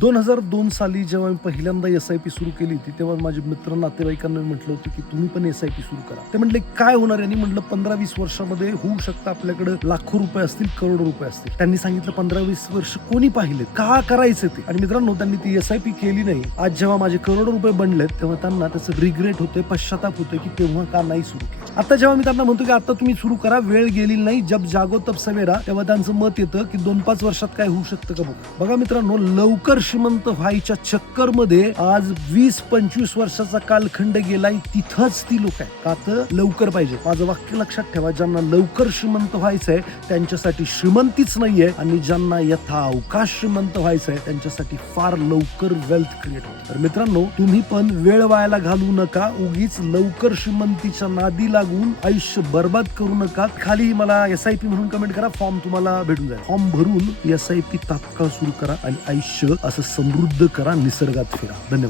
2002 साली जेव्हा मी पहिल्यांदा SIP सुरू केली होती तेव्हा माझे मित्र नातेवाईकांना म्हटलं होतं की तुम्ही पण SIP सुरू करा. ते म्हटले काय होणार यांनी? म्हटलं 15-20 वर्षामध्ये होऊ शकतं आपल्याकडे लाखो रुपये असतील, करोडो रुपये असतील. त्यांनी सांगितलं 15-20 वर्ष कोणी पाहिले, का करायचं ते? आणि मित्रांनो, त्यांनी ती SIP केली नाही. आज जेव्हा माझे करोडो रुपये बनलेत तेव्हा त्यांना त्याचं रिग्रेट होते, पश्चाताप होतोय की तेव्हा का नाही सुरू केलं. आता जेव्हा मी त्यांना म्हणतो की आता तुम्ही सुरू करा, वेळ गेलेली नाही, जब जागो तब सवेरा, तेव्हा त्यांचं मत येतं की 2-5 वर्षात काय होऊ शकतं का बघा मित्रांनो, लवकर श्रीमंत व्हायच्या चक्कर मध्ये आज 20-25 वर्षाचा कालखंड गेलाय. तिथंच ती लोक आहे का तर लवकर पाहिजे. माझं वाक्य लक्षात ठेवा, ज्यांना लवकर श्रीमंत व्हायचंय त्यांच्यासाठी श्रीमंतीच नाहीये, आणि ज्यांना यथा अवकाश श्रीमंत व्हायचंय त्यांच्यासाठी फार लवकर वेल्थ क्रिएट होतं. तर मित्रांनो, तुम्ही पण वेळ वायाला घालवू नका, उगीच लवकर श्रीमंतीच्या नादी लागून आयुष्य बर्बाद करू नका. खाली मला SIP म्हणून कमेंट करा, फॉर्म तुम्हाला भेटून जाईल. फॉर्म भरून SIP तात्काळ सुरू करा आणि आयुष्य असं समृद्ध करा, निसर्गात फिरा. धन्यवाद.